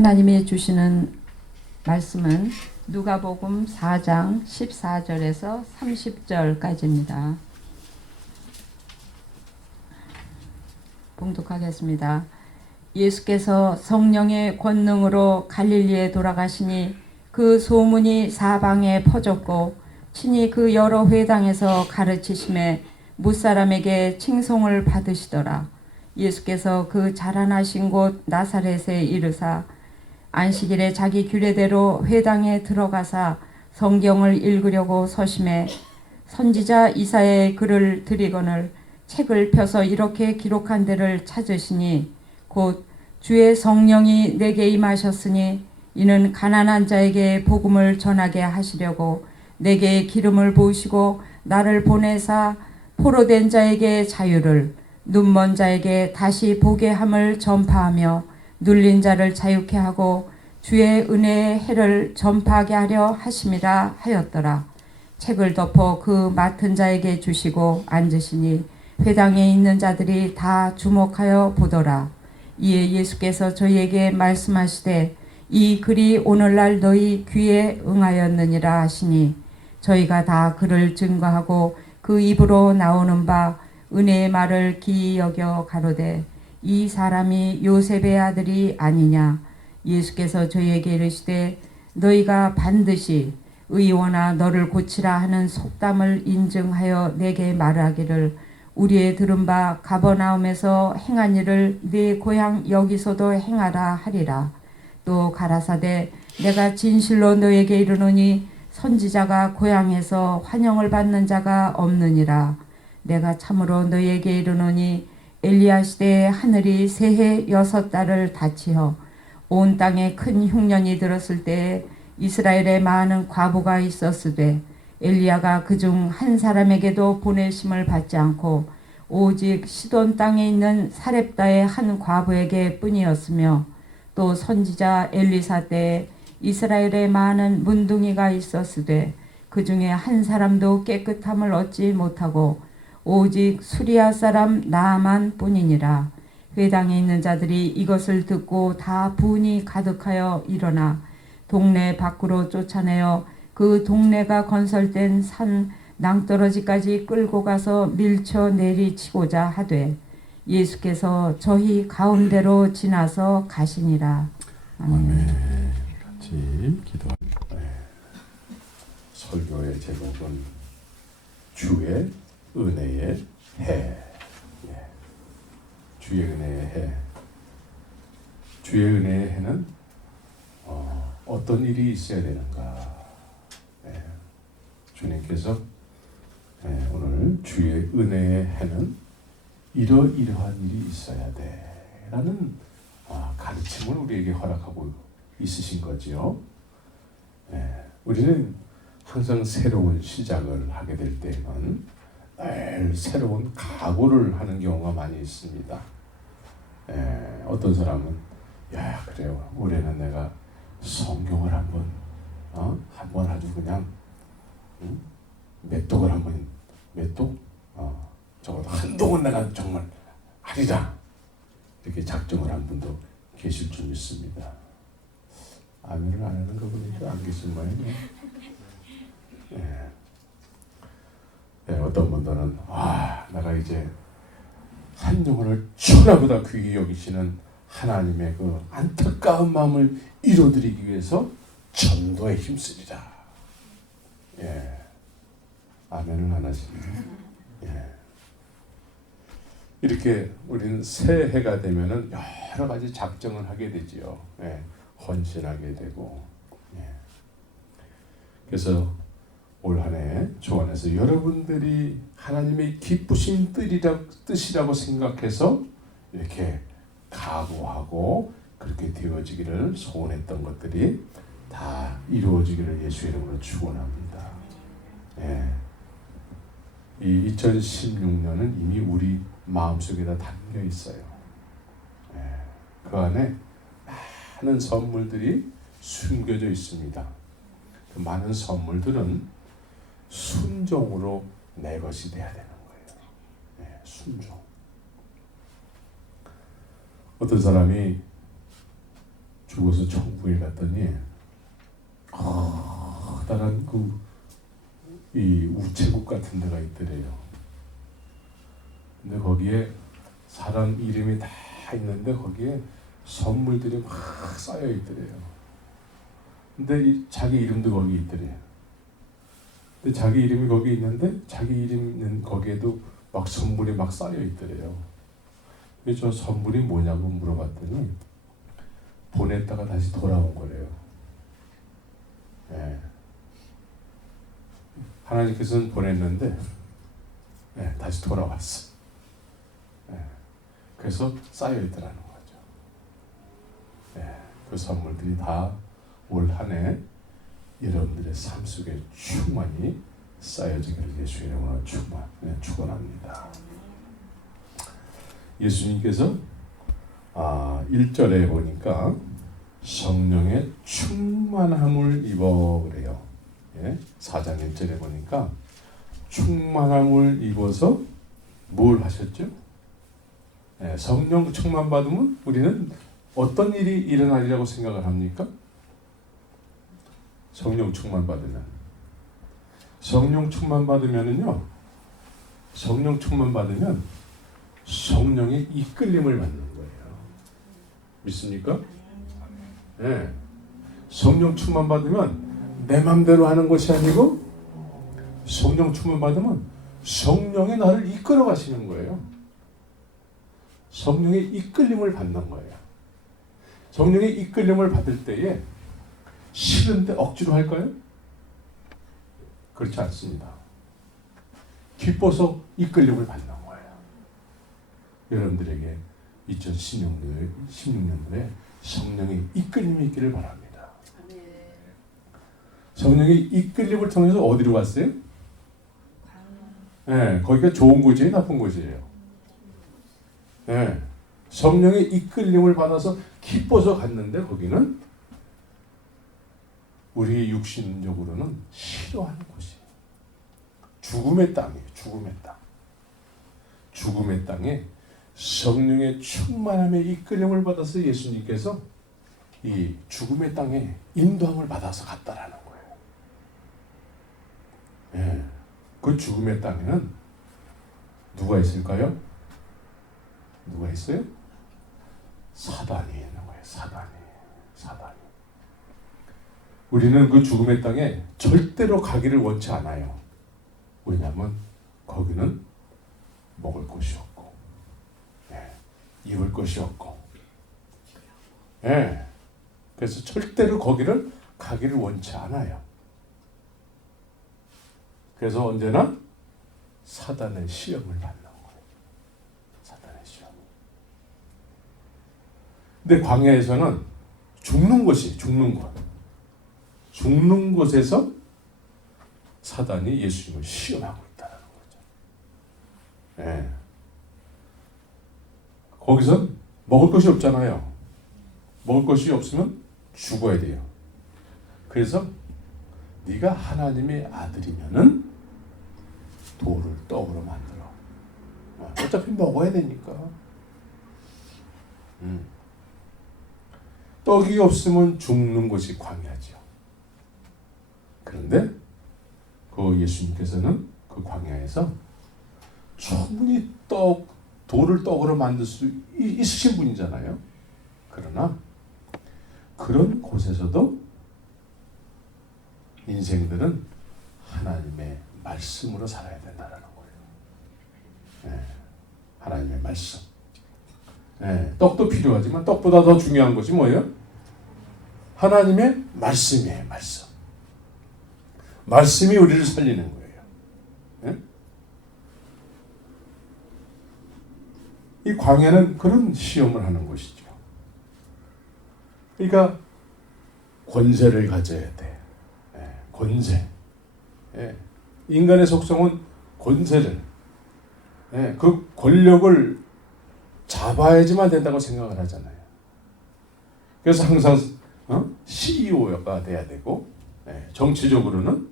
하나님이 주시는 말씀은 누가복음 4장 14절에서 30절까지입니다. 봉독하겠습니다. 예수께서 성령의 권능으로 갈릴리에 돌아가시니 그 소문이 사방에 퍼졌고 친히 그 여러 회당에서 가르치심에 무사람에게 칭송을 받으시더라. 예수께서 그 자라나신 곳 나사렛에 이르사 안식일에 자기 규례대로 회당에 들어가사 성경을 읽으려고 서심해 선지자 이사야의 글을 들이거늘 책을 펴서 이렇게 기록한 데를 찾으시니 곧 주의 성령이 내게 임하셨으니 이는 가난한 자에게 복음을 전하게 하시려고 내게 기름을 부으시고 나를 보내사 포로된 자에게 자유를 눈먼 자에게 다시 보게 함을 전파하며 눌린 자를 자유케 하고 주의 은혜의 해를 전파하게 하려 하심이라 하였더라. 책을 덮어 그 맡은 자에게 주시고 앉으시니 회당에 있는 자들이 다 주목하여 보더라. 이에 예수께서 저희에게 말씀하시되 이 글이 오늘날 너희 귀에 응하였느니라 하시니 저희가 다 그를 증거하고 그 입으로 나오는 바 은혜의 말을 기이 여겨 가로되 이 사람이 요셉의 아들이 아니냐. 예수께서 저희에게 이르시되 너희가 반드시 의원아 너를 고치라 하는 속담을 인증하여 내게 말하기를 우리의 들은 바 가버나움에서 행한 일을 네 고향 여기서도 행하라 하리라. 또 가라사대 내가 진실로 너에게 이르노니 선지자가 고향에서 환영을 받는 자가 없느니라. 내가 참으로 너에게 이르노니 엘리야 시대에 하늘이 새해 6달을 닫히어 온 땅에 큰 흉년이 들었을 때에 이스라엘에 많은 과부가 있었으되 엘리야가 그중 한 사람에게도 보내심을 받지 않고 오직 시돈 땅에 있는 사렙다의 한 과부에게 뿐이었으며 또 선지자 엘리사 때에 이스라엘에 많은 문둥이가 있었으되 그 중에 한 사람도 깨끗함을 얻지 못하고 오직 수리아 사람 나아만 뿐이니라. 회당에 있는 자들이 이것을 듣고 다 분이 가득하여 일어나 동네 밖으로 쫓아내어 그 동네가 건설된 산 낭떠러지까지 끌고 가서 밀쳐 내리치고자 하되 예수께서 저희 가운데로 지나서 가시니라. 아멘. 같이 기도합니다. 설교의 제목은 주의 은혜의 해. 주의 은혜의 해. 주의 은혜의 해는 어떤 일이 있어야 되는가? 주님께서 오늘 주의 은혜의 해는 이러이러한 일이 있어야 돼 라는 가르침을 우리에게 허락하고 있으신 거지요. 우리는 항상 새로운 시작을 하게 될 때는 늘 새로운 각오를 하는 경우가 많이 있습니다. 어떤 사람은 야 그래요 올해는 내가 성경을 한번 아주 그냥 몇 독을 한번 적어도 한 독은 내가 정말 하리라 이렇게 작정을 한 분도 계실 줄 믿습니다. 아멘을 안 하는 거 보니까 안 계신 모양이에요. 어떤 분들은 내가 이제 한 영혼을 천하보다 귀히 여기시는 하나님의 그 안타까운 마음을 이루어드리기 위해서 전도에 힘쓰리라. 아멘은 안 하십니다. 이렇게 우리는 새해가 되면은 여러 가지 작정을 하게 되지요. 헌신하게 되고. 그래서 올 한 해 주 안에서 여러분들이 하나님의 기쁘신 뜻이라고 생각해서 이렇게 각오하고 그렇게 되어지기를 소원했던 것들이 다 이루어지기를 예수의 이름으로 축원합니다. 이 2016년은 이미 우리 마음속에 다 담겨 있어요. 그 안에 많은 선물들이 숨겨져 있습니다. 그 많은 선물들은 순종으로 내 것이 돼야 되는 거예요. 순종. 어떤 사람이 죽어서 천국에 갔더니 커다란 이 우체국 같은 데가 있더래요. 근데 거기에 사람 이름이 다 있는데 거기에 선물들이 막 쌓여 있더래요. 근데 자기 이름도 거기 있더래요. 근데 자기 이름이 거기 있는데 자기 이름 있는 거기에도 막 선물이 막 쌓여 있더래요. 그래서 저 선물이 뭐냐고 물어봤더니 보냈다가 다시 돌아온 거래요. 예. 하나님께서는 보냈는데 다시 돌아왔어. 그래서 쌓여 있더라는 거죠. 그 선물들이 다 올 한 해 여러분들의 삶 속에 충만히 쌓여지기를 예수의 이름으로 축원합니다. 예수님께서 1절에 보니까 성령의 충만함을 입어 그래요. 4장 1절에 보니까 충만함을 입어서 뭘 하셨죠? 성령 충만 받으면 우리는 어떤 일이 일어나리라고 생각을 합니까? 성령 충만 받으면은요, 성령 충만 받으면 성령의 이끌림을 받는 거예요. 믿습니까? 네. 성령 충만 받으면 내 맘대로 하는 것이 아니고 성령 충만 받으면 성령이 나를 이끌어 가시는 거예요. 성령의 이끌림을 받는 거예요. 성령의 이끌림을 받을 때에 싫은데 억지로 할까요? 그렇지 않습니다. 기뻐서 이끌림을 받는 거예요. 여러분들에게 2016년도에 성령의 이끌림이 있기를 바랍니다. 성령의 이끌림을 통해서 어디로 갔어요? 거기가 좋은 곳이에요? 나쁜 곳이에요? 성령의 이끌림을 받아서 기뻐서 갔는데 거기는 우리 육신적으로는 싫어하는 곳이에요. 죽음의 땅이에요. 죽음의 땅. 죽음의 땅에 성령의 충만함의 이끌림을 받아서 예수님께서 이 죽음의 땅에 인도함을 받아서 갔다라는 거예요. 그 죽음의 땅에는 누가 있을까요? 누가 있어요? 사단이 있는 거예요. 사단이. 우리는 그 죽음의 땅에 절대로 가기를 원치 않아요. 왜냐하면 거기는 먹을 것이 없고, 입을 것이 없고, 그래서 절대로 거기를 가기를 원치 않아요. 그래서 언제나 사단의 시험을 받는 거예요. 사단의 시험. 근데 광야에서는 죽는 곳에서 사단이 예수님을 시험하고 있다는 거죠. 거기서 먹을 것이 없잖아요. 먹을 것이 없으면 죽어야 돼요. 그래서 네가 하나님의 아들이면은 돌을 떡으로 만들어. 어차피 먹어야 되니까. 떡이 없으면 죽는 것이 광야죠. 그런데 그 예수님께서는 그 광야에서 충분히 돌을 떡으로 만들 수 있으신 분이잖아요. 그러나 그런 곳에서도 인생들은 하나님의 말씀으로 살아야 된다는 거예요. 하나님의 말씀. 떡도 필요하지만 떡보다 더 중요한 것이 뭐예요? 하나님의 말씀이에요. 말씀이 우리를 살리는 거예요. 이 광야는 그런 시험을 하는 곳이죠. 그러니까 권세를 가져야 돼. 권세. 인간의 속성은 권세를, 그 권력을 잡아야지만 된다고 생각을 하잖아요. 그래서 항상 CEO가 돼야 되고, 정치적으로는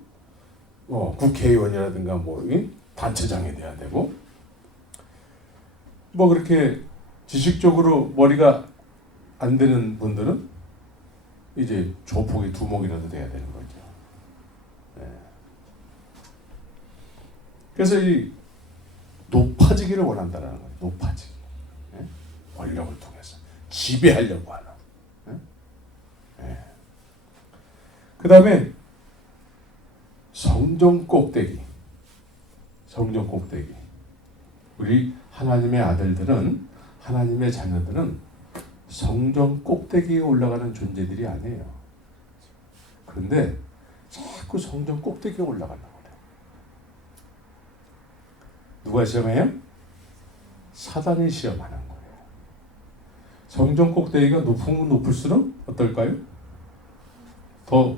국회의원이라든가 단체장이 돼야 되고, 그렇게 지식적으로 머리가 안 되는 분들은 이제 조폭의 두목이라도 돼야 되는 거죠. 네. 그래서 이 높아지기를 원한다는 거예요. 높아지기. 네? 권력을 통해서 지배하려고 하는. 네? 네. 그 다음에 성전 꼭대기. 성전 꼭대기. 우리 하나님의 아들들은, 하나님의 자녀들은 성전 꼭대기에 올라가는 존재들이 아니에요. 그런데 자꾸 성전 꼭대기에 올라가려고 그래요. 누가 시험해요? 사단이 시험하는 거예요. 성전 꼭대기가 높으면 높을수록 어떨까요? 더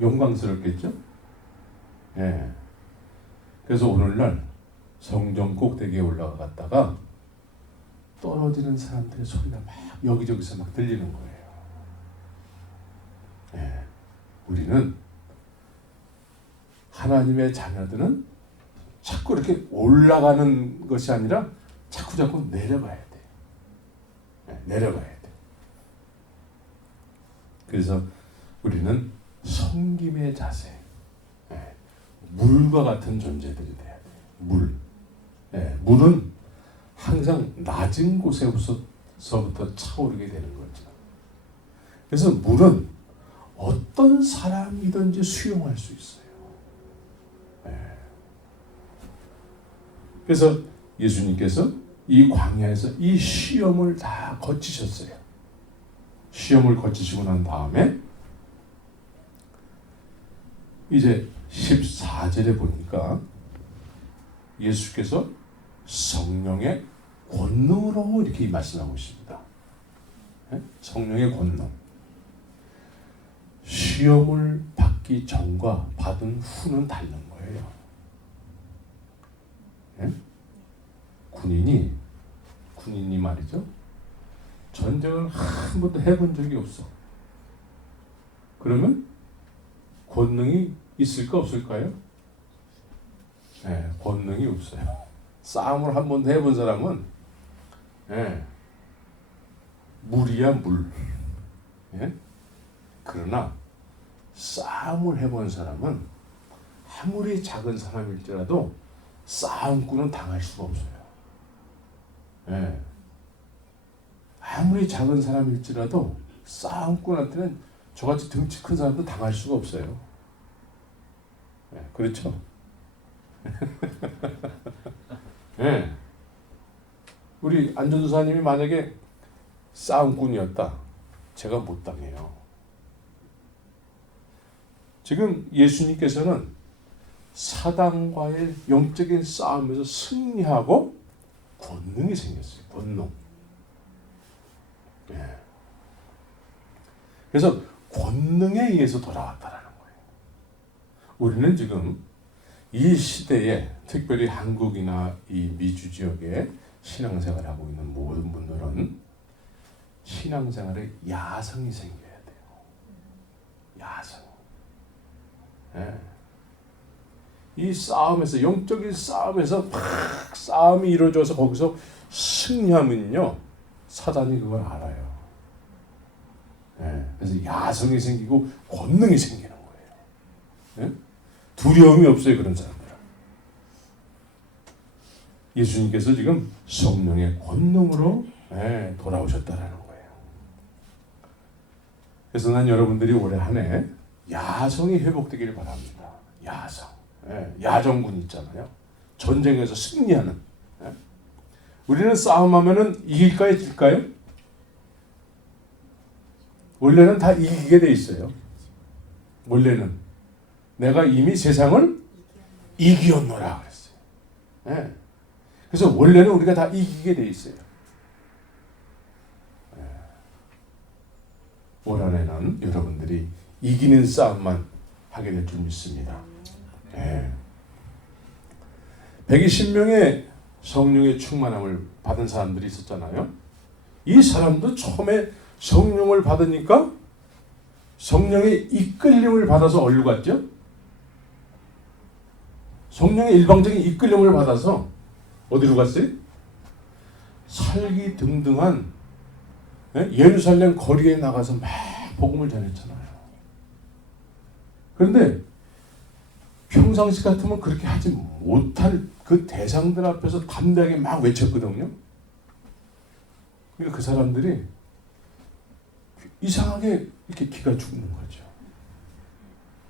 영광스럽겠죠? 예. 그래서 오늘날 성전 꼭대기에 올라갔다가 떨어지는 사람들의 소리가 막 여기저기서 막 들리는 거예요. 예. 우리는 하나님의 자녀들은 자꾸 이렇게 올라가는 것이 아니라 자꾸 내려가야 돼. 예. 내려가야 돼. 그래서 우리는 섬김의 자세, 예. 물과 같은 존재들이 돼야 돼. 물. 예. 물은 항상 낮은 곳에서부터 차오르게 되는 거죠. 그래서 물은 어떤 사람이든지 수용할 수 있어요. 네. 그래서 예수님께서 이 광야에서 이 시험을 다 거치셨어요. 시험을 거치시고 난 다음에 이제 14절에 보니까 예수께서 성령의 권능으로 이렇게 말씀하고 있습니다. 성령의 권능. 시험을 받기 전과 받은 후는 다른 거예요. 군인이 말이죠. 전쟁을 한 번도 해본 적이 없어. 그러면 권능이 있을까 없을까요? 네, 권능이 없어요. 싸움을 한 번도 해본 사람은 물이야 물. 그러나 싸움을 해본 사람은 아무리 작은 사람일지라도 싸움꾼은 당할 수가 없어요. 아무리 작은 사람일지라도 싸움꾼한테는 저같이 등치 큰 사람도 당할 수가 없어요. 그렇죠? 네. 우리 안전도사님이 만약에 싸움꾼이었다, 제가 못 당해요. 지금 예수님께서는 사단과의 영적인 싸움에서 승리하고 권능이 생겼어요. 권능. 네. 그래서 권능에 의해서 돌아왔다라는 거예요. 우리는 지금 이 시대에 특별히 한국이나 이 미주 지역에 신앙생활을 하고 있는 모든 분들은 신앙생활에 야성이 생겨야 돼요. 야성. 네. 이 싸움에서, 영적인 싸움에서 막 싸움이 이루어져서 거기서 승리하면요, 사단이 그걸 알아요. 네. 그래서 야성이 생기고 권능이 생기는 거예요. 네? 두려움이 없어요, 그런 사람들은. 예수님께서 지금 성령의 권능으로 돌아오셨다라는 거예요. 그래서 난 여러분들이 올해 한 해 야성이 회복되기를 바랍니다. 야성. 야정군 있잖아요. 전쟁에서 승리하는. 우리는 싸움하면은 이길까요, 질까요? 원래는 다 이기게 돼 있어요. 원래는. 내가 이미 세상을 이기었노라 그랬어요. 그래서 원래는 우리가 다 이기게 돼 있어요. 올 한해는 여러분들이 이기는 싸움만 하게 될 줄 믿습니다. 120명의 성령의 충만함을 받은 사람들이 있었잖아요. 이 사람도 처음에 성령을 받으니까 성령의 이끌림을 받아서 어디로 갔죠? 성령의 일방적인 이끌림을 받아서 어디로 갔어요? 살기 등등한 예루살렘 거리에 나가서 막 복음을 전했잖아요. 그런데 평상시 같으면 그렇게 하지 못할 그 대상들 앞에서 담대하게 막 외쳤거든요. 그러니까 그 사람들이 이상하게 이렇게 기가 죽는 거죠.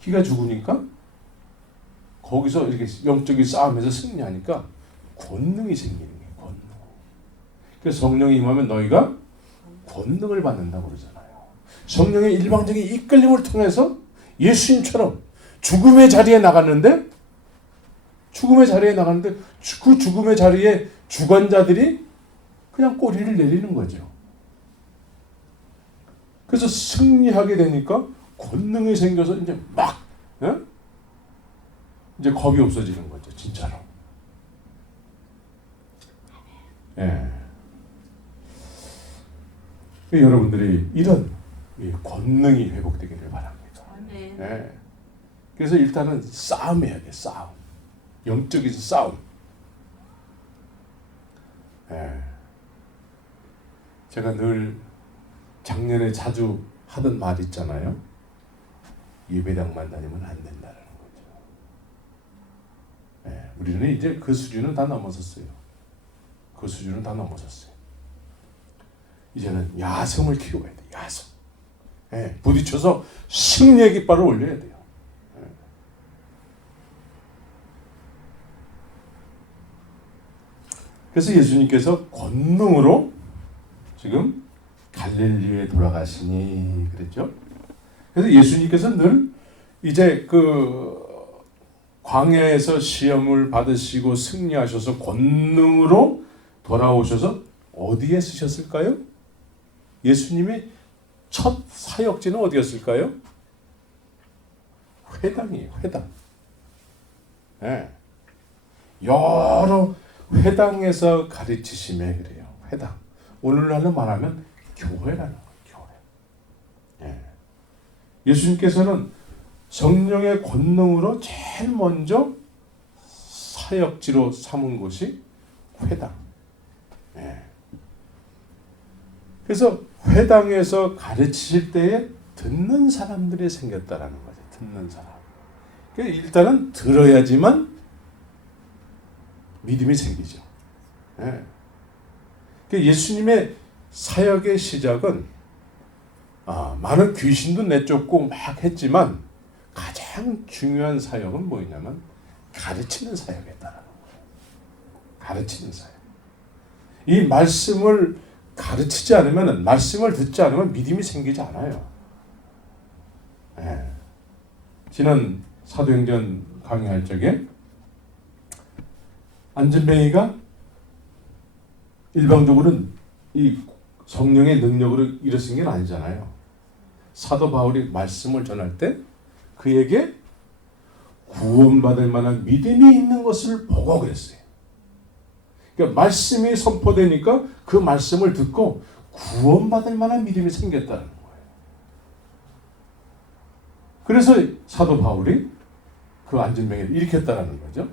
기가 죽으니까 거기서 이렇게 영적인 싸움에서 승리하니까 권능이 생기는 거예요. 권능. 그래서 성령이 임하면 너희가 권능을 받는다고 그러잖아요. 성령의 일방적인 이끌림을 통해서 예수님처럼 죽음의 자리에 나갔는데 그 죽음의 자리에 주관자들이 그냥 꼬리를 내리는 거죠. 그래서 승리하게 되니까 권능이 생겨서 이제 막 이제 겁이 없어지는 거죠. 진짜로. 예. 여러분들이 이런 권능이 회복되기를 바랍니다. 예. 그래서 일단은 싸움해야 돼. 싸움. 영적인 싸움. 예. 제가 늘 작년에 자주 하던 말 있잖아요. 예배당만 다니면 안 된다는 거죠. 예. 우리는 이제 그 수준은 다 넘어섰어요. 그 수준은 다 넘어섰어요. 이제는 야성을 키워야 돼. 야성. 예. 부딪혀서 승리의 깃발을 올려야 돼요. 그래서 예수님께서 권능으로 지금 갈릴리에 돌아가시니 그랬죠. 그래서 예수님께서 늘 이제 그 광야에서 시험을 받으시고 승리하셔서 권능으로 돌아오셔서 어디에 쓰셨을까요? 예수님의 첫 사역지는 어디였을까요? 회당이에요. 회당. 네. 여러 회당에서 가르치심에 그래요. 회당. 오늘날로 말하면 교회라는 거예요. 교회. 예. 예수님께서는 성령의 권능으로 제일 먼저 사역지로 삼은 곳이 회당. 예. 그래서 회당에서 가르치실 때에 듣는 사람들이 생겼다라는 거죠. 듣는 사람. 그러니까 일단은 들어야지만 믿음이 생기죠. 예. 예수님의 사역의 시작은 많은 귀신도 내쫓고 막 했지만 가장 중요한 사역은 뭐냐면 가르치는 사역이었다라는 거예요. 가르치는 사역. 이 말씀을 가르치지 않으면, 말씀을 듣지 않으면 믿음이 생기지 않아요. 예. 지난 사도행전 강의할 적에 안전뱅이가 일방적으로는 이 성령의 능력으로 일어선 게 아니잖아요. 사도 바울이 말씀을 전할 때 그에게 구원받을 만한 믿음이 있는 것을 보고 그랬어요. 그러니까 말씀이 선포되니까 그 말씀을 듣고 구원받을 만한 믿음이 생겼다는 거예요. 그래서 사도 바울이 그 안전뱅이를 일으켰다는 거죠.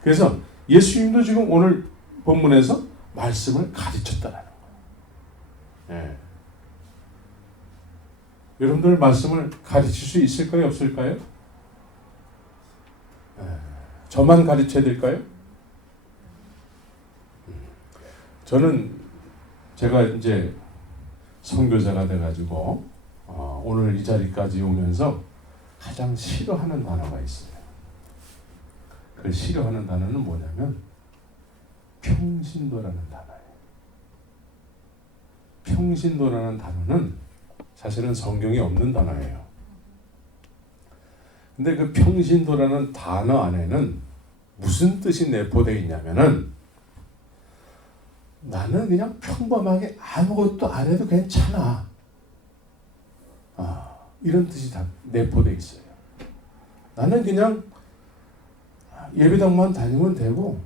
그래서 예수님도 지금 오늘 본문에서 말씀을 가르쳤다는 거예요. 예. 여러분들 말씀을 가르칠 수 있을까요? 없을까요? 예. 저만 가르쳐야 될까요? 저는 제가 이제 선교사가 돼가지고 오늘 이 자리까지 오면서 가장 싫어하는 단어가 있어요. 그 싫어하는 단어는 뭐냐면 평신도라는 단어예요. 평신도라는 단어는 사실은 성경에 없는 단어예요. 근데 그 평신도라는 단어 안에는 무슨 뜻이 내포되어 있냐면은 나는 그냥 평범하게 아무것도 안 해도 괜찮아. 이런 뜻이 다 내포되어 있어요. 나는 그냥 예배당만 다니면 되고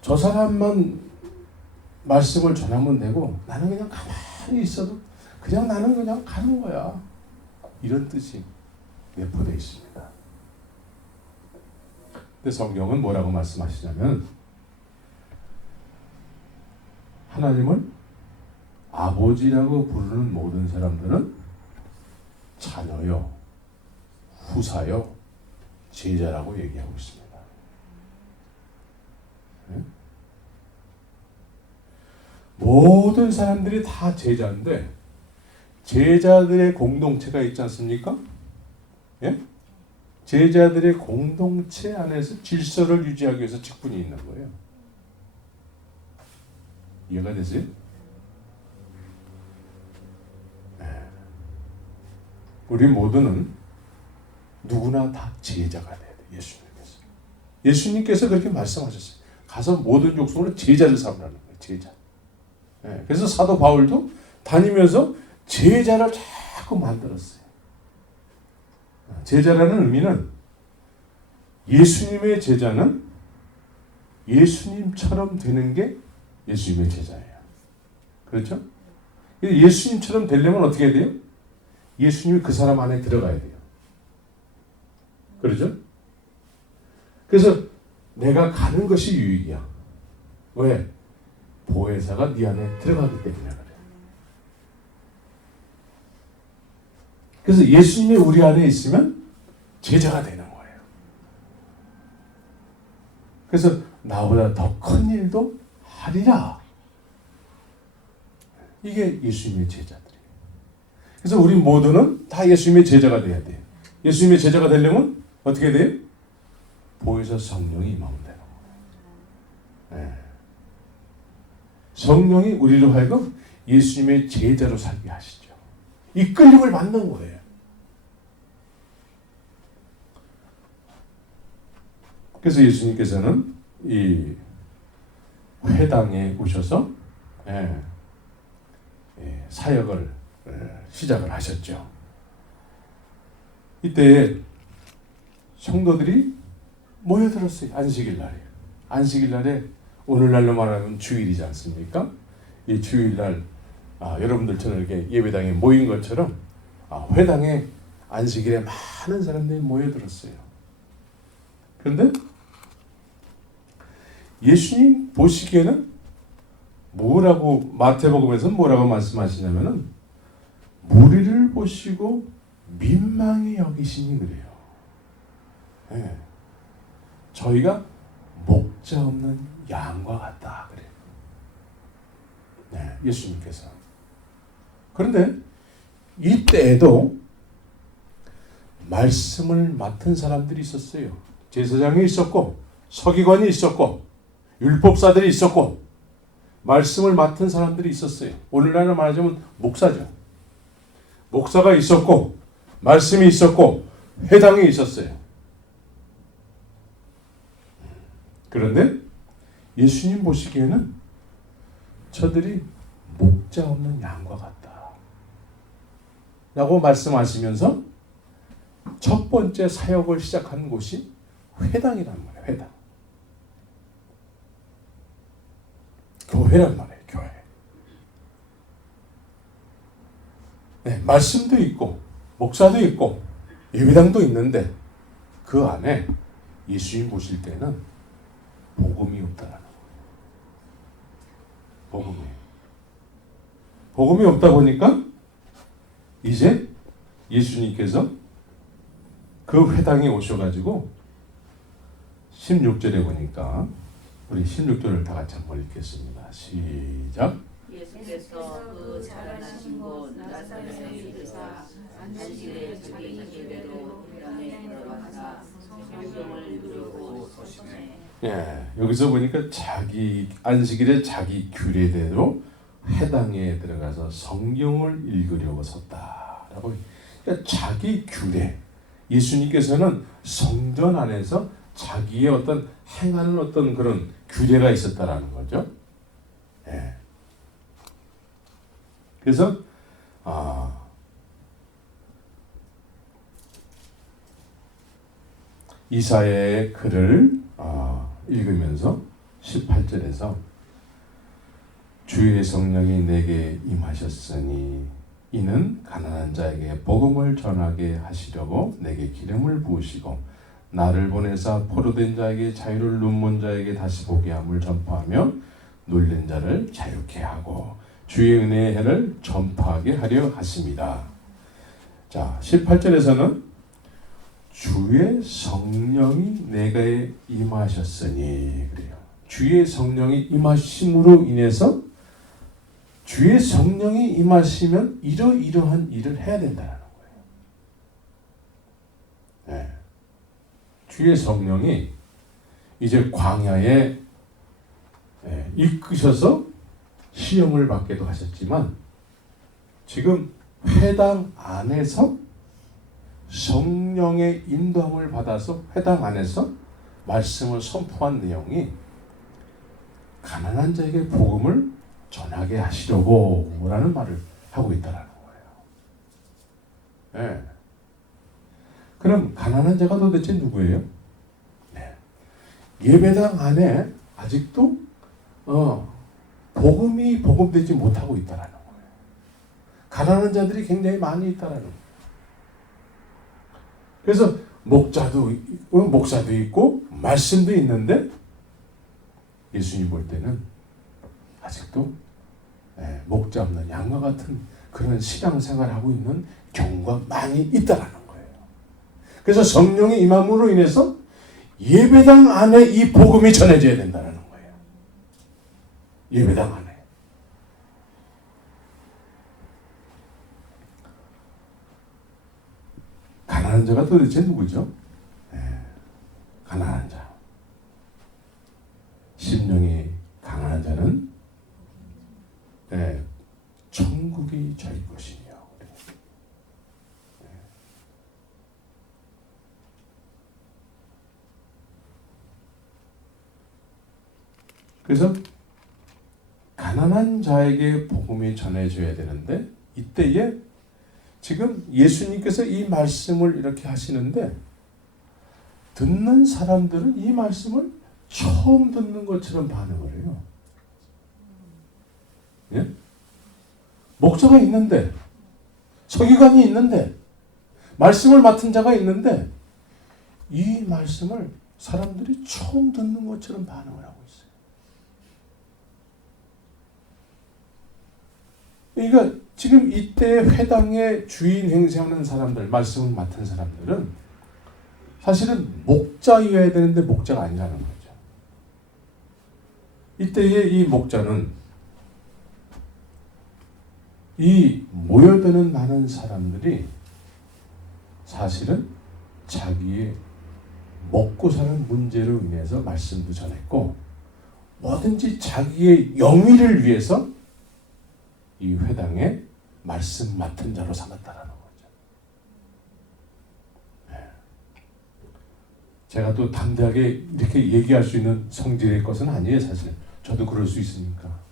저 사람만 말씀을 전하면 되고 나는 그냥 가만히 있어도 그냥 나는 그냥 가는 거야. 이런 뜻이 내포되어 있습니다. 근데 성경은 뭐라고 말씀하시냐면 하나님을 아버지라고 부르는 모든 사람들은 자녀요, 후사요, 제자라고 얘기하고 있습니다. 네? 모든 사람들이 다 제자인데 제자들의 공동체가 있지 않습니까? 예? 제자들의 공동체 안에서 질서를 유지하기 위해서 직분이 있는 거예요. 이해가 되세요? 네. 우리 모두는 누구나 다 제자가 돼야 돼요. 예수님께서. 예수님께서 그렇게 말씀하셨어요. 가서 모든 족속으로 제자를 삼으라는 거예요. 제자. 네. 그래서 사도 바울도 다니면서 제자를 자꾸 만들었어요. 제자라는 의미는 예수님의 제자는 예수님처럼 되는 게 예수님의 제자예요. 그렇죠? 예수님처럼 되려면 어떻게 해야 돼요? 예수님이 그 사람 안에 들어가야 돼요. 그렇죠? 그래서 내가 가는 것이 유익이야. 왜? 보혜사가 네 안에 들어가기 때문에 그래. 그래서 예수님이 우리 안에 있으면 제자가 되는 거예요. 그래서 나보다 더 큰 일도 하리라. 이게 예수님의 제자들이에요. 그래서 우리 모두는 다 예수님의 제자가 돼야 돼요. 예수님의 제자가 되려면 어떻게 돼요? 보혜사 성령이 임하면 되는 거예요. 네. 성령이 우리로 하여금 예수님의 제자로 살게 하시죠. 이끌림을 받는 거예요. 그래서 예수님께서는 이 회당에 오셔서 사역을 시작을 하셨죠. 이때 성도들이 모여들었어요. 안식일 날에. 안식일 날에 오늘날로 말하면 주일이지 않습니까? 이 주일날 여러분들처럼 이렇게 예배당에 모인 것처럼 회당에 안식일에 많은 사람들이 모여들었어요. 그런데 예수님 보시기에는 뭐라고 마태복음에서 뭐라고 말씀하시냐면은 무리를 보시고 민망히 여기시니 그래요. 네. 저희가 목자 없는 양과 같다 그래요. 네, 예수님께서. 그런데 이때에도 말씀을 맡은 사람들이 있었어요. 제사장이 있었고 서기관이 있었고 율법사들이 있었고 말씀을 맡은 사람들이 있었어요. 오늘날로 말하자면 목사죠. 목사가 있었고 말씀이 있었고 회당이 있었어요. 그런데 예수님 보시기에는 저들이 목자 없는 양과 같다 라고 말씀하시면서 첫 번째 사역을 시작한 곳이 회당이란 말이에요. 회당. 교회란 말이에요. 교회. 네, 말씀도 있고 목사도 있고 예배당도 있는데 그 안에 예수님 보실 때는 복음이 없다라는 거예요. 복음이 없다 보니까 이제 예수님께서 그 회당에 오셔가지고 16절에 보니까 우리 16절을 다 같이 한번 읽겠습니다. 시작. 예수께서 그 자라나신 곳 나사렛에 이르사 안식일에 자기 예배로 회당에 들어가사 성경을 누르고 서시매. 여기서 보니까 자기 안식일에 자기 규례대로 회당에 들어가서 성경을 읽으려고 섰다라고. 그러니까 자기 규례. 예수님께서는 성전 안에서 자기의 어떤 행하는 어떤 그런 규례가 있었다라는 거죠. 예. 그래서 이사야의 글을 읽으면서 18절에서 주의 성령이 내게 임하셨으니 이는 가난한 자에게 복음을 전하게 하시려고 내게 기름을 부으시고 나를 보내사 포로된 자에게 자유를 눈먼 자에게 다시 보게 함을 전파하며 놀란 자를 자유케 하고 주의 은혜의 해를 전파하게 하려 하십니다. 자, 18절에서는 주의 성령이 내게 임하셨으니 그래요. 주의 성령이 임하심으로 인해서 주의 성령이 임하시면 이러이러한 일을 해야 된다는 거예요. 네. 주의 성령이 이제 광야에 이끄셔서 시험을 받게도 하셨지만 지금 회당 안에서 성령의 인도함을 받아서 회당 안에서 말씀을 선포한 내용이 가난한 자에게 복음을 전하게 하시려고 라는 말을 하고 있다는 거예요. 네. 그럼 가난한 자가 도대체 누구예요? 네. 예배당 안에 아직도 복음이 복음되지 못하고 있다는 거예요. 가난한 자들이 굉장히 많이 있다는 거예요. 그래서 목사도 있고 말씀도 있는데 예수님 볼 때는 아직도 목자 없는 양과 같은 그런 신앙생활을 하고 있는 경우가 많이 있다는 거예요. 그래서 성령의 임함으로 인해서 예배당 안에 이 복음이 전해져야 된다는 거예요. 예배당 안에. 가난한 자가 도대체 누구죠? 가난한 자. 심령이 강한 자는 천국이 저희 것이며. 그래서 가난한 자에게 복음이 전해져야 되는데 이때에 지금 예수님께서 이 말씀을 이렇게 하시는데 듣는 사람들은 이 말씀을 처음 듣는 것처럼 반응을 해요. 예? 목사가 있는데 서기관이 있는데 말씀을 맡은 자가 있는데 이 말씀을 사람들이 처음 듣는 것처럼 반응을 하고 있어요. 그러니까 지금 이때 회당의 주인 행세하는 사람들, 말씀을 맡은 사람들은 사실은 목자여야 되는데 목자가 아니라는 거죠. 이때의 이 목자는 이 모여드는 많은 사람들이 사실은 자기의 먹고 사는 문제로 인해서 말씀도 전했고 뭐든지 자기의 영위를 위해서 이 회당에 말씀 맡은 자로 삼았다라는 거죠. 제가 또 담대하게 이렇게 얘기할 수 있는 성질의 것은 아니에요, 사실. 저도 그럴 수 있으니까.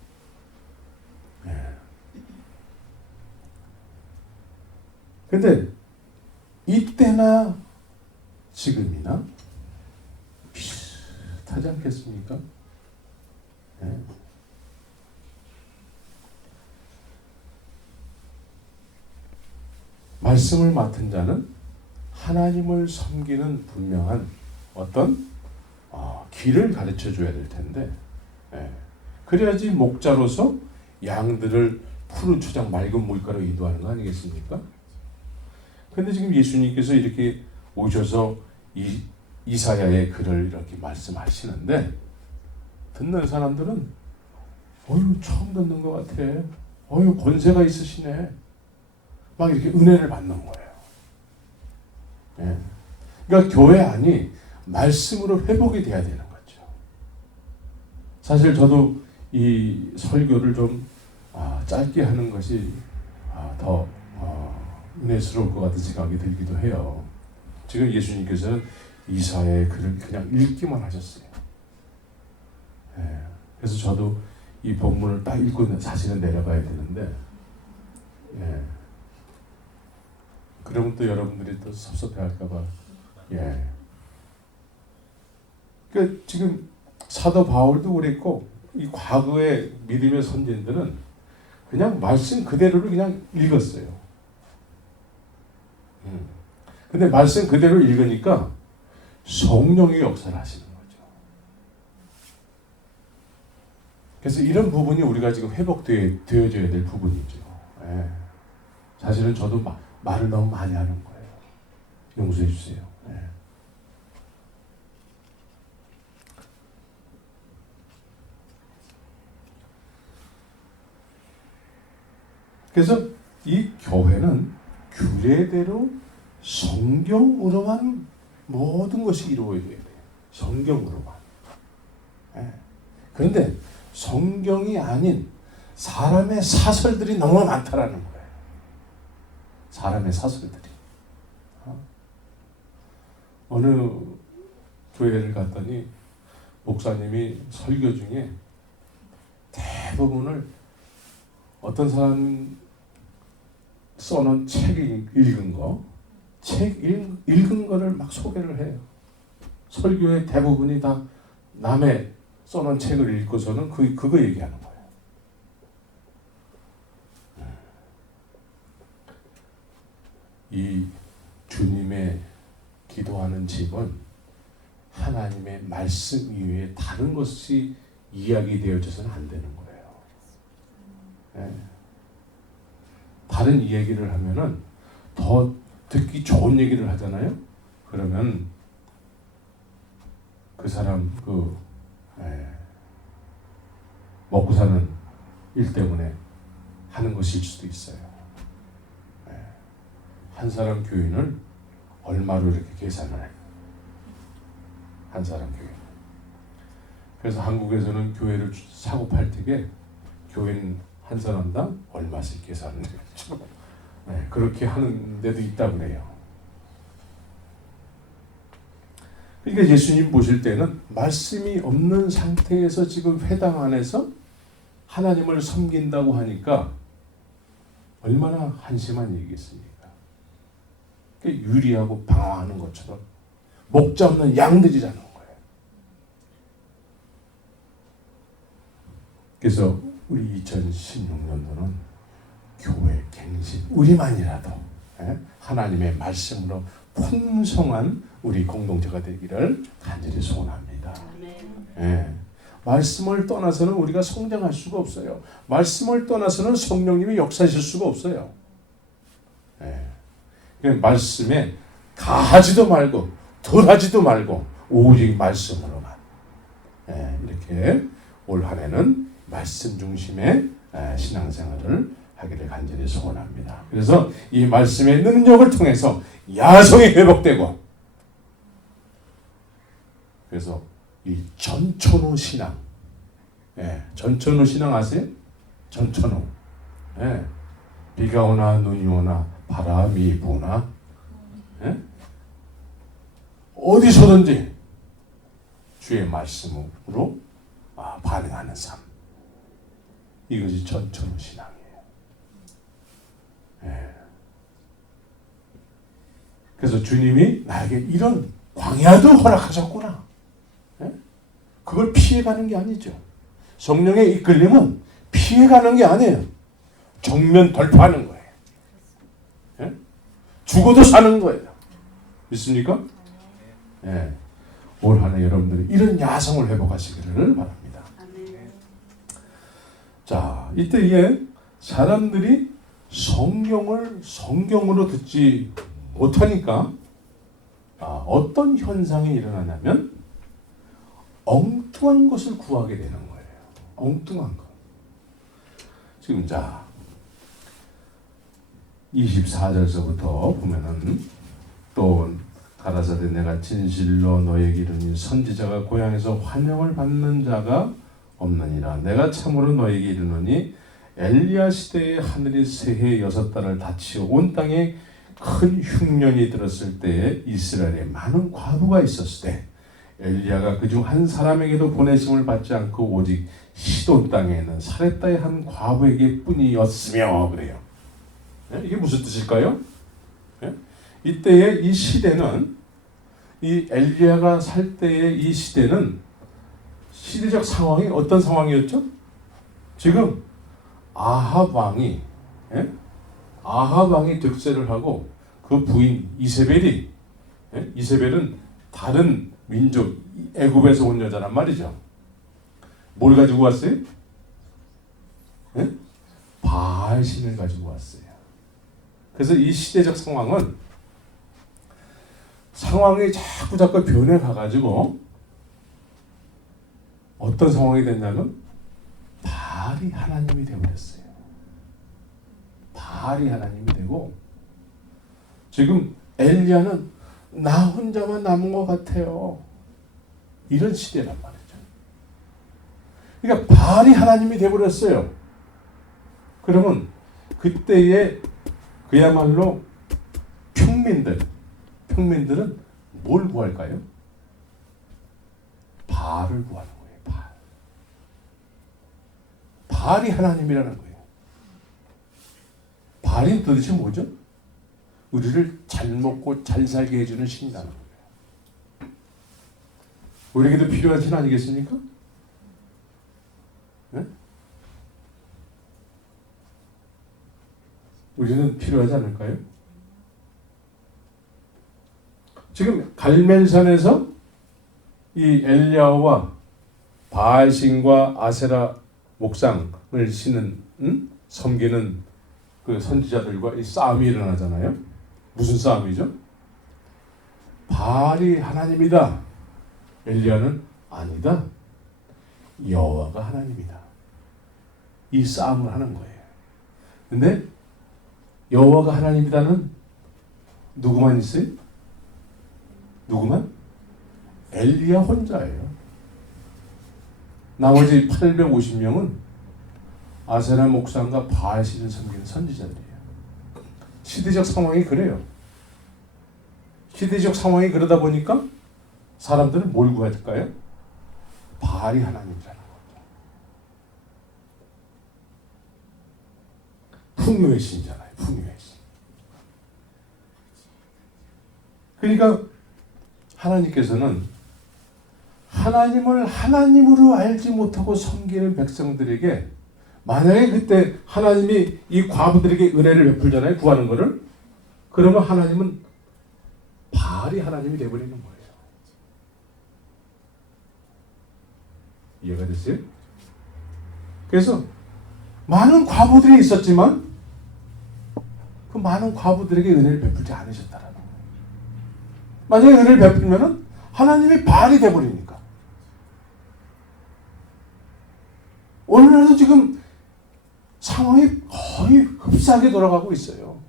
근데 이때나 지금이나 비슷하지 않겠습니까? 말씀을 맡은 자는 하나님을 섬기는 분명한 어떤 길을 가르쳐 줘야 될 텐데 그래야지 목자로서 양들을 푸른 초장 맑은 물가로 인도하는 거 아니겠습니까? 그런데 지금 예수님께서 이렇게 오셔서 이사야의 글을 이렇게 말씀하시는데 듣는 사람들은 처음 듣는 것 같아. 권세가 있으시네. 막 이렇게 은혜를 받는 거예요. 그러니까 교회 안이 말씀으로 회복이 돼야 되는 거죠. 사실 저도 이 설교를 좀 짧게 하는 것이 더 은혜스러울 것 같은 생각이 들기도 해요. 지금 예수님께서는 이사야의 글을 그냥 읽기만 하셨어요. 그래서 저도 이 본문을 딱 읽고 사실은 내려가야 되는데 그러면 또 여러분들이 또 섭섭해할까봐 그러니까 지금 사도 바울도 그랬고 이 과거의 믿음의 선진들은 그냥 말씀 그대로를 그냥 읽었어요. 근데 말씀 그대로 읽으니까 성령의 역사를 하시는 거죠. 그래서 이런 부분이 우리가 지금 회복되어져야 될 부분이죠. 예. 사실은 저도 말을 너무 많이 하는 거예요. 용서해 주세요. 예. 그래서 이 교회는 규례대로 성경으로만 모든 것이 이루어져야 돼요. 성경으로만. 예. 그런데 성경이 아닌 사람의 사설들이 너무 많다라는 거예요. 사람의 사설들이. 어느 교회를 갔더니 목사님이 설교 중에 대부분을 어떤 사람 써놓은 책 읽은 거, 책 읽은 거를 막 소개를 해요. 설교의 대부분이 다 남의 써놓은 책을 읽고서는 그거 얘기하는 거예요. 이 주님의 기도하는 집은 하나님의 말씀 이외에 다른 것이 이야기되어져서는 안 되는 거예요. 네. 다른 이야기를 하면은 더 듣기 좋은 얘기를 하잖아요. 그러면 그 사람 먹고 사는 일 때문에 하는 것일 수도 있어요. 한 사람 교인을 얼마로 이렇게 계산을 해요. 한 사람 교인. 그래서 한국에서는 교회를 사고 팔 때에 교인 한 사람당 얼마씩 계산을 해요. 그렇게 하는 데도 있다고 그래요. 그러니까 예수님 보실 때는 말씀이 없는 상태에서 지금 회당 안에서 하나님을 섬긴다고 하니까 얼마나 한심한 얘기겠습니까? 유리하고 방황하는 것처럼 목자 없는 양들이라는 거예요. 그래서 우리 2016년도는 교회 갱신, 우리만이라도 하나님의 말씀으로 풍성한 우리 공동체가 되기를 간절히 소원합니다. 말씀을 떠나서는 우리가 성장할 수가 없어요. 말씀을 떠나서는 성령님이 역사하실 수가 없어요. 말씀에 가하지도 말고 덜하지도 말고 오직 말씀으로만 이렇게 올 한 해는 말씀 중심의 신앙생활을 하기를 간절히 소원합니다. 그래서 이 말씀의 능력을 통해서 야성이 회복되고, 그래서 이 전천후 신앙, 전천후 신앙 아세요? 전천후. 비가 오나 눈이 오나 바람이 부나 어디서든지 주의 말씀으로 반응하는 삶. 이것이 전천후 신앙이에요. 그래서 주님이 나에게 이런 광야도 허락하셨구나. 그걸 피해가는 게 아니죠. 성령의 이끌림은 피해가는 게 아니에요. 정면 돌파하는 거예요. 죽어도 사는 거예요. 믿습니까? 올 한 해 여러분들이 이런 야성을 회복하시기를 바랍니다. 자, 이때에 사람들이 성경을 성경으로 듣지 못하니까 어떤 현상이 일어나냐면 엉뚱한 것을 구하게 되는 거예요. 엉뚱한 것. 지금 자 24절서부터 보면은 또 가라사대 내가 진실로 너에게 이르니 선지자가 고향에서 환영을 받는 자가 없느니라. 내가 참으로 너에게 이르노니 엘리야 시대에 하늘이 새해 6달을 닫히어 온 땅에 큰 흉년이 들었을 때에 이스라엘에 많은 과부가 있었을 때 엘리야가 그중 한 사람에게도 보내심을 받지 않고 오직 시돈 땅에 있는 사렙다의 한 과부에게 뿐이었으며 그래요. 이게 무슨 뜻일까요? 이때의 이 시대는 이 엘리야가 살 때의 이 시대는 시대적 상황이 어떤 상황이었죠? 지금 아합 왕이 득세를 하고 그 부인 이세벨이 이세벨은 다른 민족 애굽에서 온 여자란 말이죠. 뭘 가지고 왔어요? 예? 바알신을 가지고 왔어요. 그래서 이 시대적 상황이 자꾸 변해가가지고 어떤 상황이 됐냐면 바알이 하나님이 되어버렸어요. 바알이 하나님이 되고 지금 엘리야는 나 혼자만 남은 것 같아요. 이런 시대란 말이죠. 그러니까 바알이 하나님이 되어버렸어요. 그러면 그때의 그야말로 평민들은 뭘 구할까요? 바알을 구하는 거예요. 바알이 하나님이라는 거예요. 바알이 도대체 뭐죠? 우리를 잘 먹고 잘 살게 해주는 신이라는 거예요. 우리에게도 필요한 신 아니겠습니까? 네? 우리는 필요하지 않을까요? 지금 갈멜산에서 이 엘리야와 바알신과 아세라 목상을 섬기는 그 선지자들과 이 싸움이 일어나잖아요. 무슨 싸움이죠? 바알이 하나님이다. 엘리야는 아니다. 여호와가 하나님이다. 이 싸움을 하는 거예요. 근데 여호와가 하나님이다는 누구만 있어요? 누구만? 엘리야 혼자예요. 나머지 850명은 아세라 목상과 바알신을 섬기는 선지자들이에요. 시대적 상황이 그래요. 시대적 상황이 그러다 보니까 사람들은 뭘 구할까요? 바알이 하나님이라는 거죠. 풍요의 신이잖아요. 풍요의 신. 그러니까 하나님께서는 하나님을 하나님으로 알지 못하고 섬기는 백성들에게 만약에 그때 하나님이 이 과부들에게 은혜를 베풀잖아요. 구하는 거를. 그러면 하나님은 바알이 하나님이 되어버리는 거예요. 이해가 됐어요? 그래서 많은 과부들이 있었지만 그 많은 과부들에게 은혜를 베풀지 않으셨다라는 거예요. 만약에 은혜를 베풀면은 하나님이 바알이 되어버리니까. 오늘날도 지금 상황이 거의 흡사하게 돌아가고 있어요.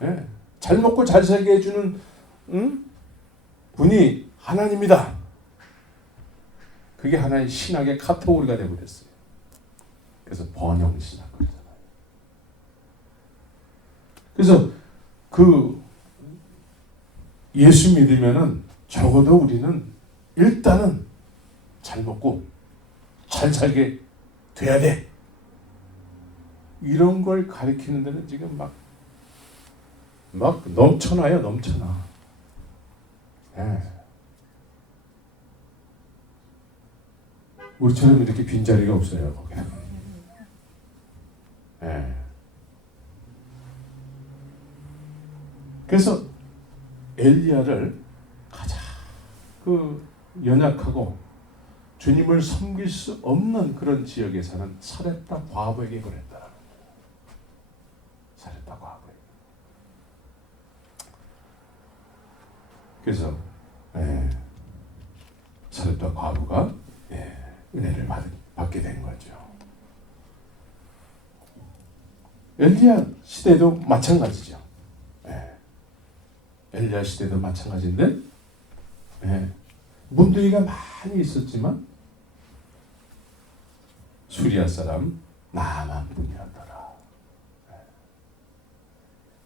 네. 잘 먹고 잘 살게 해주는 분이 하나님이다. 그게 하나의 신학의 카테고리가 되어버렸어요. 그래서 번영신학 그러잖아요. 그래서 그 예수 믿으면은 적어도 우리는 일단은 잘 먹고 잘 살게 돼야 돼. 이런 걸 가리키는 데는 지금 막 넘쳐나요, 넘쳐나. 예. 우리처럼 이렇게 빈자리가 없어요, 거기는. 예. 그래서 엘리야를 가장 연약하고 주님을 섬길 수 없는 그런 지역에 사는 사렙다 과부에게 그랬다라는 거예요. 사렙다 과부에게. 그래서 사렙다 과부가 은혜를 받게 된 거죠. 엘리야 시대도 마찬가지죠. 엘리야 시대도 마찬가지인데 문둥이가 많이 있었지만 수리아 사람 나만 뿐이었더라.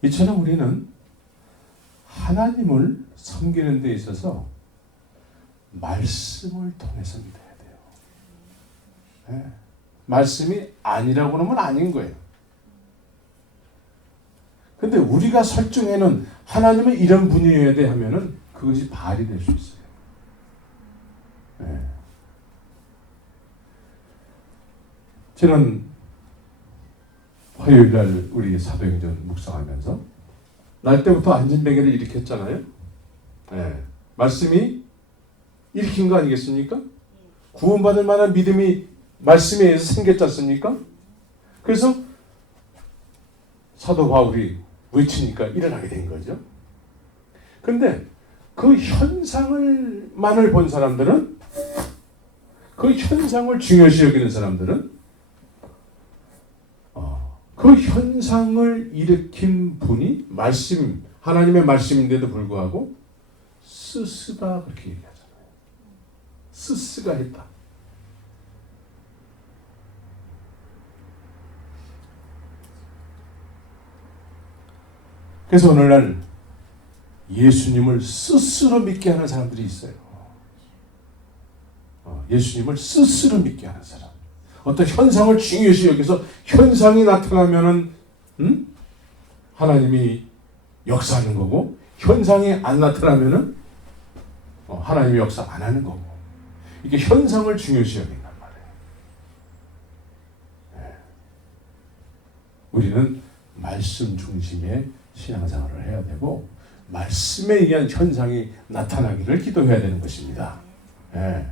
이처럼 우리는 하나님을 섬기는 데 있어서 말씀을 통해서 믿어야 돼요. 말씀이 아니라고 하면 아닌 거예요. 근데 우리가 설정해놓은 하나님은 이런 분이어야 돼 하면은 그것이 바알이 될 수 있어요. 지난 화요일 날 우리 사도행전 묵상하면서 날 때부터 안진뱅이를 일으켰잖아요. 말씀이 일으킨 거 아니겠습니까? 구원받을 만한 믿음이 말씀에 의해서 생겼지 않습니까? 그래서 사도 바울이 외치니까 일어나게 된 거죠. 근데 그 현상을만을 본 사람들은, 그 현상을 중요시 여기는 사람들은 그 현상을 일으킨 분이 하나님의 말씀인데도 불구하고 스스가 그렇게 얘기하잖아요. 스스가 했다. 그래서 오늘날 예수님을 스스로 믿게 하는 사람들이 있어요. 예수님을 스스로 믿게 하는 사람. 어떤 현상을 중요시 여기서 현상이 나타나면은 하나님이 역사하는 거고, 현상이 안 나타나면은 하나님이 역사 안 하는 거고, 이게 현상을 중요시 여긴단 말이에요. 네. 우리는 말씀 중심의 신앙생활을 해야 되고, 말씀에 의한 현상이 나타나기를 기도해야 되는 것입니다. 네.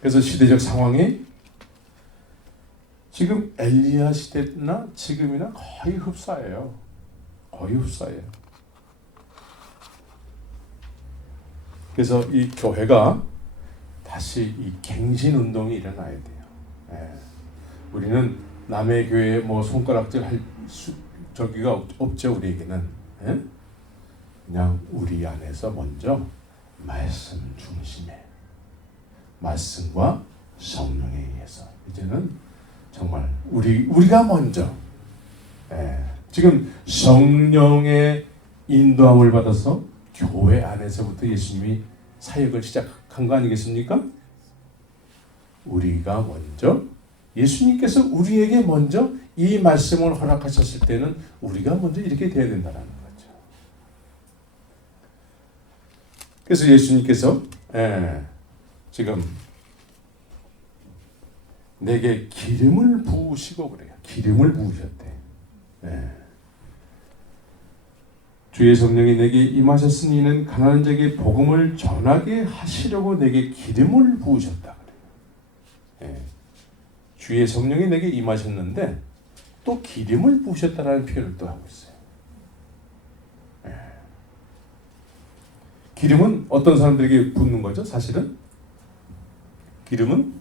그래서 시대적 상황이 지금 엘리야 시대나 지금이나 거의 흡사해요. 거의 흡사해요. 그래서 이 교회가 다시 이 갱신 운동이 일어나야 돼요. 예. 우리는 남의 교회에 뭐 손가락질 할 저기가 없죠, 우리에게는. 예? 그냥 우리 안에서 먼저 말씀 중심에, 말씀과 성령에 의해서 이제는 정말 우리가 먼저, 지금 성령의 인도함을 받아서 교회 안에서부터 예수님이 사역을 시작한 거 아니겠습니까? 우리가 먼저, 예수님께서 우리에게 먼저 이 말씀을 허락하셨을 때는 우리가 먼저 이렇게 돼야 된다는 거죠. 그래서 예수님께서 지금 내게 기름을 부으시고 그래요. 기름을 부으셨대. 주의 성령이 내게 임하셨으니 이는 가난한 자에게 복음을 전하게 하시려고 내게 기름을 부으셨다 그래요. 주의 성령이 내게 임하셨는데 또 기름을 부으셨다라는 표현을 또 하고 있어요. 기름은 어떤 사람들에게 붓는 거죠? 사실은 기름은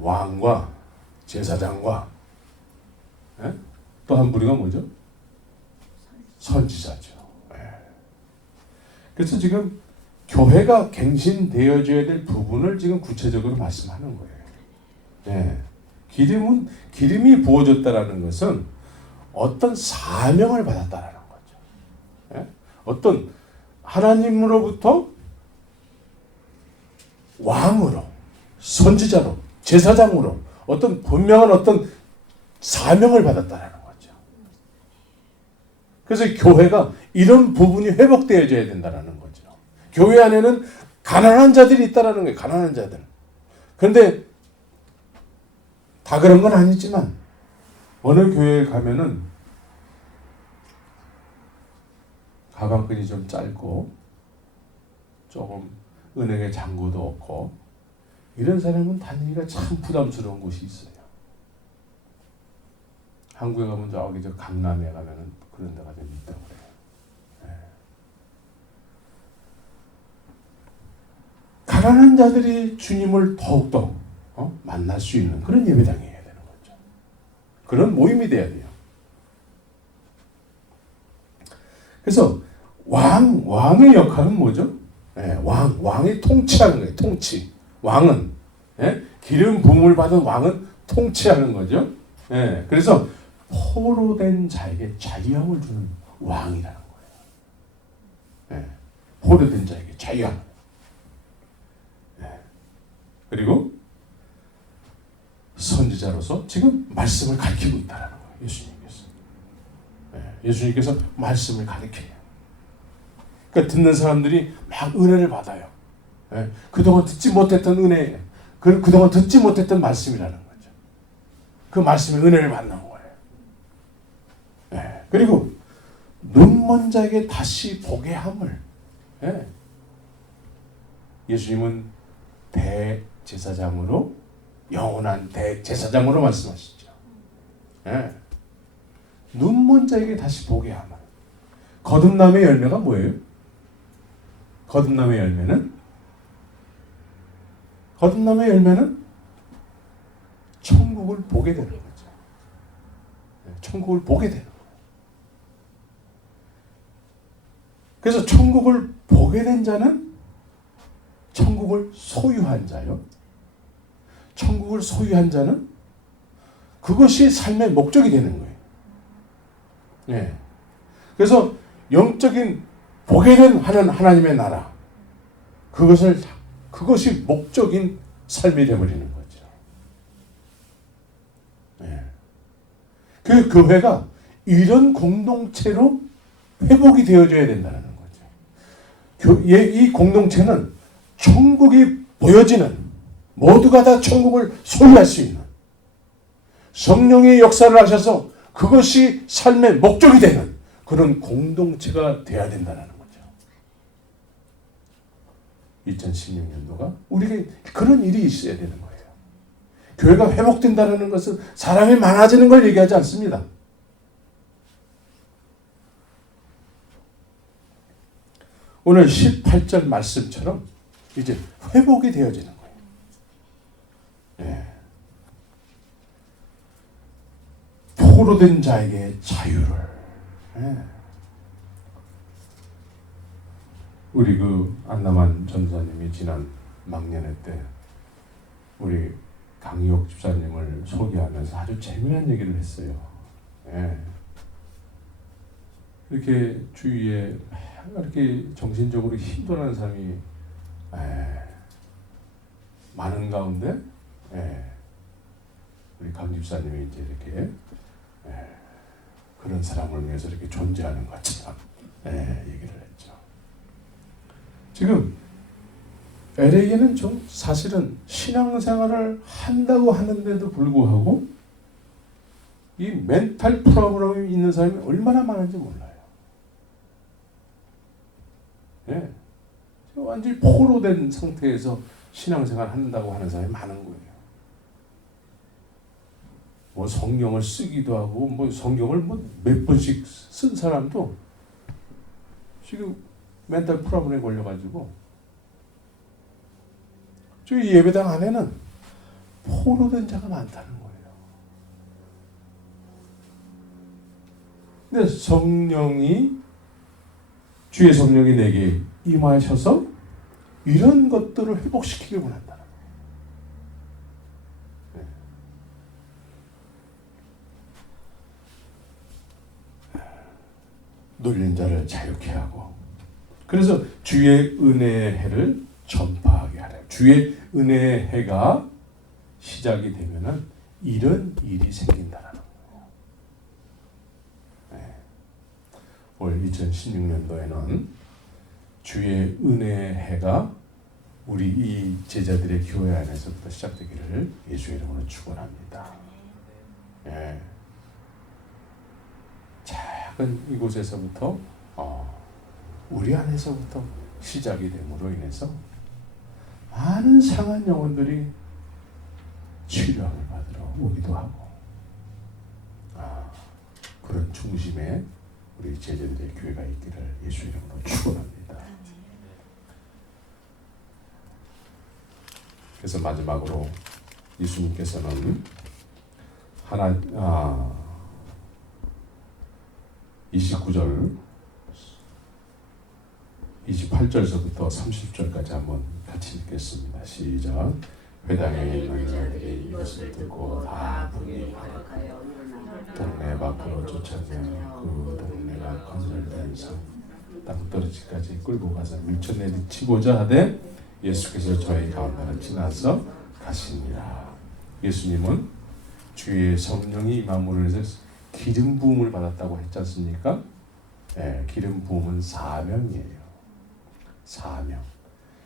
왕과 제사장과 또 한 부류가 뭐죠? 선지자죠. 그래서 지금 교회가 갱신되어져야 될 부분을 지금 구체적으로 말씀하는 거예요. 기름이 부어졌다라는 것은 어떤 사명을 받았다라는 거죠. 어떤 하나님으로부터 왕으로, 선지자로, 제사장으로 어떤 분명한 어떤 사명을 받았다라는 거죠. 그래서 교회가 이런 부분이 회복되어져야 된다라는 거죠. 교회 안에는 가난한 자들이 있다라는 거예요. 가난한 자들. 그런데 다 그런 건 아니지만 어느 교회에 가면은 가방끈이 좀 짧고 조금 은행에 잔고도 없고 이런 사람은 다니기가 참 부담스러운 곳이 있어요. 한국에 가면 저기 저 강남에 가면은 그런 데가 좀 있다고 그래요. 가난한 자들이 주님을 더욱더 만날 수 있는 그런 예배당이 해야 되는 거죠. 그런 모임이 돼야 돼요. 그래서 왕의 역할은 뭐죠? 왕이 통치하는 거예요. 통치. 왕은 기름 부음을 받은 왕은 통치하는 거죠. 그래서 포로된 자에게 자유함을 주는 왕이라는 거예요. 포로된 자에게 자유함. 그리고 선지자로서 지금 말씀을 가르치고 있다는 거예요. 예수님께서. 예수님께서 말씀을 가르쳐요. 그러니까 듣는 사람들이 막 은혜를 받아요. 그동안 듣지 못했던 은혜, 그동안 듣지 못했던 말씀이라는 거죠. 그 말씀의 은혜를 받는 거예요. 그리고 눈먼 자에게 다시 보게 함을 예수님은 대제사장으로, 영원한 대제사장으로 말씀하시죠. 예. 눈먼 자에게 다시 보게 하면. 거듭남의 열매가 뭐예요? 거듭남의 열매는 천국을 보게 되는 거죠. 천국을 보게 되는 거예요. 그래서 천국을 보게 된 자는 천국을 소유한 자요. 천국을 소유한 자는 그것이 삶의 목적이 되는 거예요. 예. 그래서 영적인 보게 된 하나님의 나라, 그것이 목적인 삶이 되어버리는 거죠. 예. 그 교회가 이런 공동체로 회복이 되어져야 된다는 거죠. 이 공동체는 천국이 보여지는, 모두가 다 천국을 소유할 수 있는, 성령의 역사를 하셔서 그것이 삶의 목적이 되는 그런 공동체가 되어야 된다는 거죠. 2016년도가 우리에게 그런 일이 있어야 되는 거예요. 교회가 회복된다는 것은 사람이 많아지는 걸 얘기하지 않습니다. 오늘 18절 말씀처럼 이제 회복이 되어지는 거예요. 네. 포로된 자에게 자유를. 네. 우리 안남한 전사님이 지난 막년회 때 우리 강희옥 집사님을 소개하면서 아주 재미난 얘기를 했어요. 네. 이렇게 주위에 이렇게 정신적으로 힘들어하는 사람이 많은 가운데 우리 강 집사님이 이제 이렇게 그런 사람을 위해서 이렇게 존재하는 것처럼 얘기를 했죠. 지금 LA에는 좀 사실은 신앙생활을 한다고 하는데도 불구하고 이 멘탈 프로그램이 있는 사람이 얼마나 많은지 몰라요. 예. 완전히 포로된 상태에서 신앙생활 한다고 하는 사람이 많은 거예요. 뭐 성경을 쓰기도 하고, 뭐 성경을 몇 번씩 쓴 사람도 지금 멘탈 프로그램에 걸려가지고 저희 예배당 안에는 포로된 자가 많다는 거예요. 근데 주의 성령이 내게 임하셔서 이런 것들을 회복시키길 원한다는 거예요. 눌린 자를 자유케 하고, 그래서 주의 은혜의 해를 전파하게 하래. 주의 은혜의 해가 시작이 되면은 이런 일이 생긴다는 거예요. 올 2016년도에는 주의 은혜의 해가 우리 이 제자들의 교회 안에서부터 시작되기를 예수의 이름으로 축원합니다. 예. 작은 이곳에서부터 우리 안에서부터 시작이 됨으로 인해서 많은 상한 영혼들이 치료함을 받으러 오기도 하고, 그런 중심에 우리 제자들의 교회가 있기를 예수 이름으로 축원합니다. 그래서 마지막으로 예수님께서는 29절 28절서부터 30절까지 한번 같이 읽겠습니다. 시작. 회당에 있는 자들이 이것을 듣고 다 분이 가득하여 동네 밖으로 쫓아내어 그 동네가 건설되면서 땅떨어지까지 끌고 가서 밀쳐내리치고자 하되 예수께서 저희 가운데를 지나서 가시니라. 예수님은 주의 성령이 임함으로 해서 기름 부음을 받았다고 했지 않습니까? 기름 부음은 사명이에요. 사명.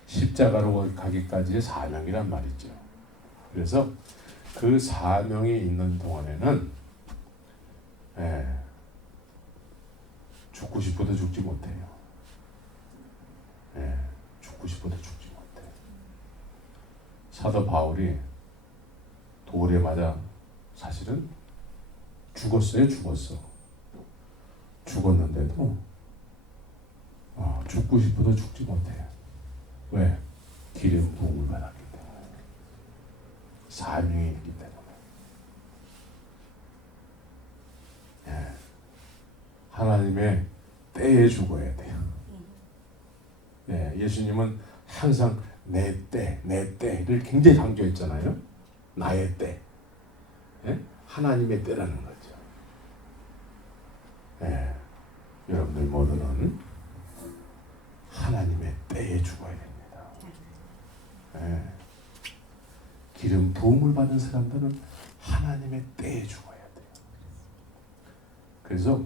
십자가로 가기까지의 사명이란 말이죠. 그래서 그 사명이 있는 동안에는 죽고 싶어도 죽지 못해요. 죽고 싶어도 죽지 못해요. 사도 바울이 돌에 맞아 사실은 죽었어요. 죽었는데도 죽고 싶어도 죽지 못해요. 왜? 기름 부음을 받았기 때문에. 사명이 있기 때문에. 하나님의 때에 죽어야 돼요. 예수님은 항상 내 때를 굉장히 강조했잖아요. 나의 때. 하나님의 때라는 거죠. 여러분들 모두는 하나님의 때에 죽어야 됩니다. 기름 부음을 받은 사람들은 하나님의 때에 죽어야 돼요. 그래서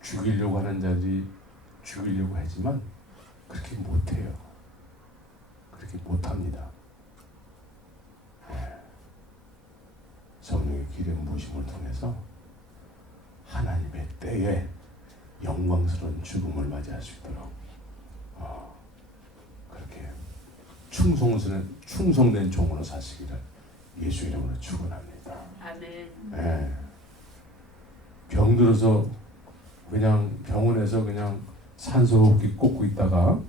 죽이려고 하는 자들이 죽이려고 하지만 그렇게 못해요. 그렇게 못합니다. 성령의 기름 부으심을 통해서 하나님의 때에 영광스러운 죽음을 맞이할 수 있도록 그렇게 충성된 종으로 사시기를 예수 이름으로 축원합니다. 아멘. 병들어서 그냥 병원에서 그냥 산소호흡기 꽂고 있다가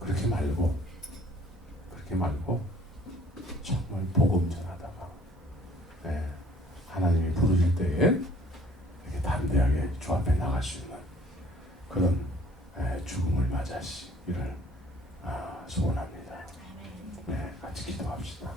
그렇게 말고 정말 복음 전하다가 하나님이 부르실 때에 이렇게 담대하게 주 앞에 나갈 수 있는 그런 죽음을 맞이하시기를 소원합니다. 같이 기도합시다.